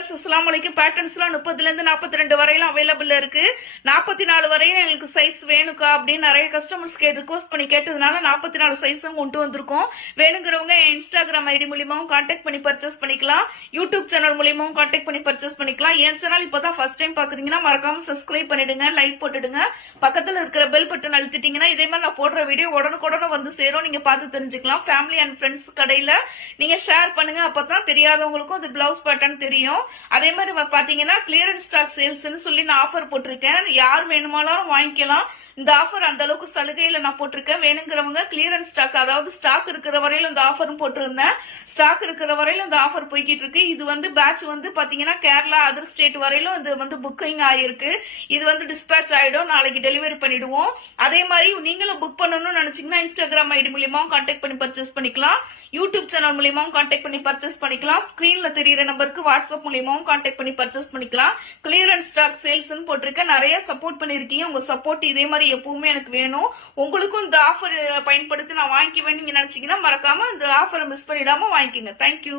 Viewers அஸ்ஸலாமு அலைக்கும். பேட்டர்ன்ஸ்லாம் 30ல இருந்து 42 வரையிலும் அவைலபிள் இருக்கு. 44 வரையும் எங்களுக்கு சைஸ் வேணுக்கா அப்படின்னு நிறைய கஸ்டமர்ஸ் ரிக்வஸ்ட் பண்ணி கேட்டதுனால 44 சைஸும் கொண்டு வந்திருக்கோம். வேணுங்கிறவங்க என் இன்ஸ்டாகிராம் ஐடி மூலியமாவும் கான்டாக்ட் பண்ணி பர்ச்சேஸ் பண்ணிக்கலாம். யூடியூப் சேனல் மூலியமாவும் கான்டாக்ட் பண்ணி பர்ச்சேஸ் பண்ணிக்கலாம். என் சேனல் இப்பதான் ஃபர்ஸ்ட் டைம் பாக்குறீங்கன்னா மறக்காம சப்ஸ்கிரைப் பண்ணிடுங்க, லைக் போட்டுடுங்க, பக்கத்துல இருக்கிற பெல் பட்டன் அழுத்திட்டீங்கன்னா இதே மாதிரி நான் போடுற வீடியோ உடனுக்குடனே வந்து சேரும். நீங்க பார்த்து தெரிஞ்சுக்கலாம். ஃபேமிலி அண்ட் ஃப்ரெண்ட்ஸ் கடையில நீங்க ஷேர் பண்ணுங்க, அப்பதான் தெரியாதவங்களுக்கும் அது பிளவுஸ் பேட்டர்ன் தெரியும். அதே மாதிரி பாத்தீங்கன்னா கிளியரன்ஸ் ஸ்டாக் சேல்ஸ்னு சொல்லி நான் ஆஃபர் போட்டிருக்கேன். யார் வேணுமானாலும் வாங்கிக்கலாம். இந்த ஆஃபர் அந்த அளவுக்கு சலுகையில நான் போட்டிருக்கேன். வேணுங்கிறவங்க கிளியரன்ஸ் ஸ்டாக், அதாவது ஸ்டாக் இருக்கிற வரையிலும் இந்த ஆஃபரும் போட்டிருந்தேன். ஸ்டாக் இருக்கிற வரையிலும் இந்த ஆஃபர் போய்கிட்டு இருக்கு. இது பேட்ச் பாத்தீங்கன்னா கேரளா அதர் ஸ்டேட் வரையிலும் இது புக்கிங் ஆயிருக்கு. இது டிஸ்பேச் ஆயிடும். நாளைக்கு டெலிவரி பண்ணிடுவோம். அதே மாதிரி நீங்களும் புக் பண்ணணும்னு நினைச்சீங்கன்னா இன்ஸ்டாகிராம் ஐடி மூலியமாவும் கான்டாக்ட் பண்ணி பர்ச்சேஸ் பண்ணிக்கலாம். யூடியூப் சேனல் மூலியமாவும் கான்டாக்ட் பண்ணி பர்ச்சேஸ் பண்ணிக்கலாம். ஸ்கிரீன்ல தெரியுற நம்பருக்கு வாட்ஸ்அப் மூலியமாவும் கான்டாக்ட் பண்ணி பர்ச்சேஸ் பண்ணிக்கலாம். கிளியரன்ஸ் ஸ்டாக் சேல்ஸ் போட்டிருக்கேன். நிறைய சப்போர்ட் பண்ணிருக்கீங்க. உங்க சப்போர்ட் இதே மாதிரி எப்பவுமே எனக்கு வேணும். உங்களுக்கும் இந்த ஆஃபர் பயன்படுத்தி நான் வாங்கிக்குவேன் நீங்க நினைச்சீங்கன்னா மறக்காம இந்த ஆஃபரை மிஸ் பண்ணிடாம வாங்கிக்கோங்க. தேங்க்யூ.